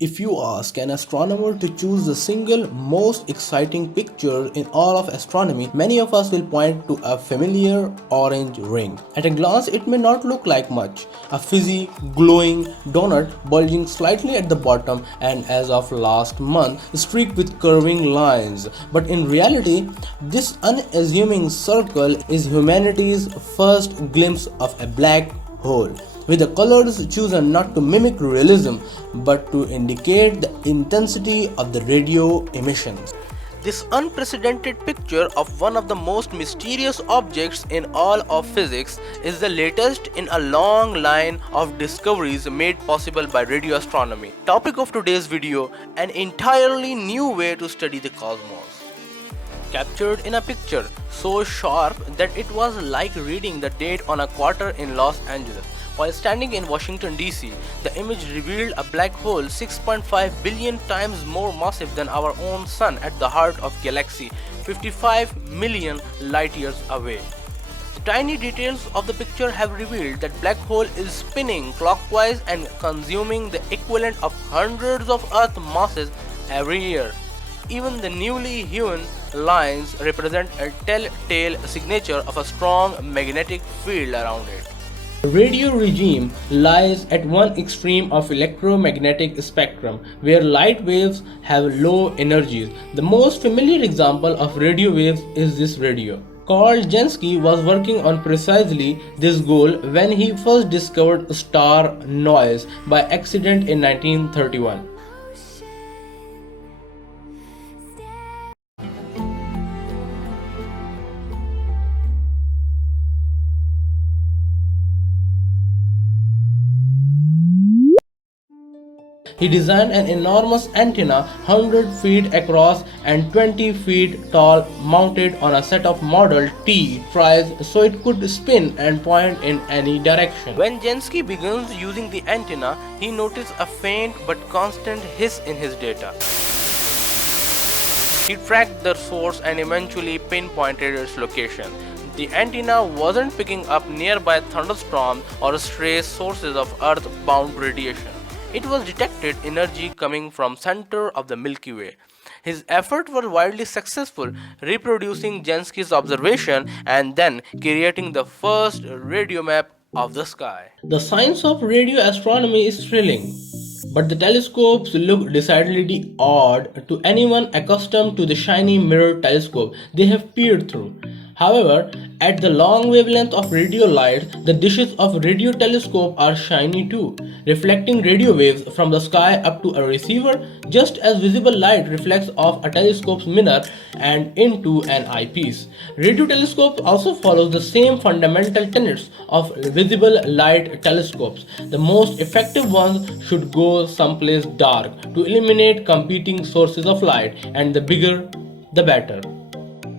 If you ask an astronomer to choose the single most exciting picture in all of astronomy, many of us will point to a familiar orange ring. At a glance, it may not look like much. A fizzy, glowing donut bulging slightly at the bottom and as of last month, streaked with curving lines. But in reality, this unassuming circle is humanity's first glimpse of a black hole, with the colors chosen not to mimic realism but to indicate the intensity of the radio emissions. This unprecedented picture of one of the most mysterious objects in all of physics is the latest in a long line of discoveries made possible by radio astronomy. Topic of today's video: an entirely new way to study the cosmos. Captured in a picture so sharp that it was like reading the date on a quarter in Los Angeles. While standing in Washington DC, the image revealed a black hole 6.5 billion times more massive than our own sun at the heart of galaxy 55 million light years away. The tiny details of the picture have revealed that black hole is spinning clockwise and consuming the equivalent of hundreds of Earth masses every year. Even the newly hewn lines represent a telltale signature of a strong magnetic field around it. The radio regime lies at one extreme of electromagnetic spectrum where light waves have low energies. The most familiar example of radio waves is this radio. Carl Jansky was working on precisely this goal when he first discovered star noise by accident in 1931. He designed an enormous antenna 100 feet across and 20 feet tall mounted on a set of Model T trays so it could spin and point in any direction. When Jansky begins using the antenna, he noticed a faint but constant hiss in his data. He tracked the source and eventually pinpointed its location. The antenna wasn't picking up nearby thunderstorms or stray sources of Earth-bound radiation. It was detected energy coming from center of the Milky Way. His efforts were widely successful, reproducing Jansky's observation and then creating the first radio map of the sky. The science of radio astronomy is thrilling, but the telescopes look decidedly odd to anyone accustomed to the shiny mirror telescope they have peered through. However, at the long wavelength of radio light, the dishes of radio telescope are shiny too, reflecting radio waves from the sky up to a receiver, just as visible light reflects off a telescope's mirror and into an eyepiece. Radio telescopes also follow the same fundamental tenets of visible light telescopes. The most effective ones should go someplace dark to eliminate competing sources of light, and the bigger, the better.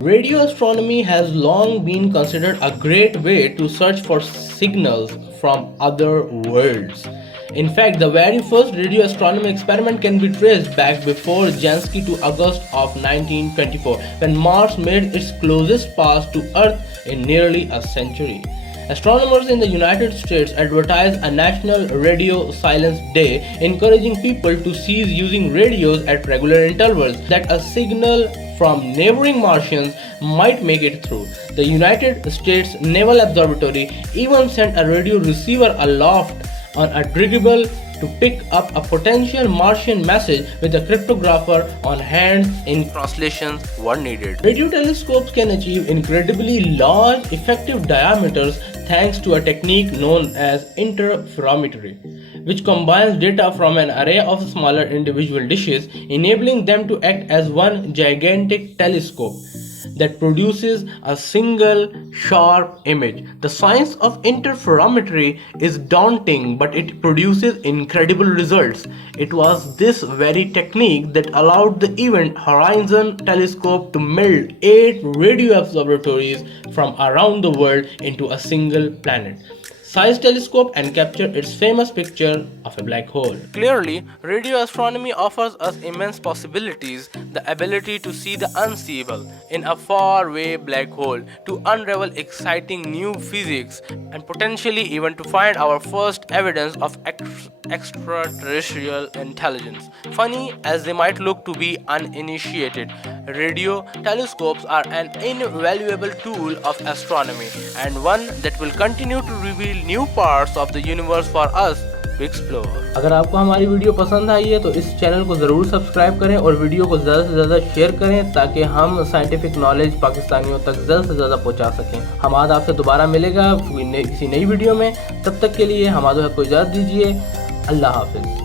Radio astronomy has long been considered a great way to search for signals from other worlds. In fact, the very first radio astronomy experiment can be traced back before Jansky to August of 1924, when Mars made its closest pass to Earth in nearly a century. Astronomers in the United States advertised a National Radio Silence Day, encouraging people to cease using radios at regular intervals that a signal from neighboring Martians might make it through. The United States Naval Observatory even sent a radio receiver aloft on a dirigible to pick up a potential Martian message with a cryptographer on hand in translations were needed. Radio telescopes can achieve incredibly large effective diameters thanks to a technique known as interferometry, which combines data from an array of smaller individual dishes, enabling them to act as one gigantic telescope that produces a single sharp image. The science of interferometry is daunting, but it produces incredible results. It was this very technique that allowed the Event Horizon Telescope to meld 8 radio observatories from around the world into a single planet. size telescope and capture its famous picture of a black hole. Clearly, radio astronomy offers us immense possibilities, the ability to see the unseeable in a faraway black hole, to unravel exciting new physics, and potentially even to find our first evidence of extraterrestrial intelligence. Funny as they might look to be uninitiated, radio telescopes are an invaluable tool of astronomy and one that will continue to reveal new parts of the universe for us to explore. अगर आपको हमारी video पसंद आई है तो इस channel को ज़रूर subscribe करें और वीडियो को ज़्यादा से ज़्यादा शेयर करें ताकि हम साइंटिफिक नॉलेज पाकिस्तानियों तक ज़्यादा से ज़्यादा पहुंचा सकें। हम आज आपसे दोबारा मिलेगा किसी नई वीडियो में, तब तक के लिए हमारे को इजाज़त दीजिए। अल्लाह हाफिज़।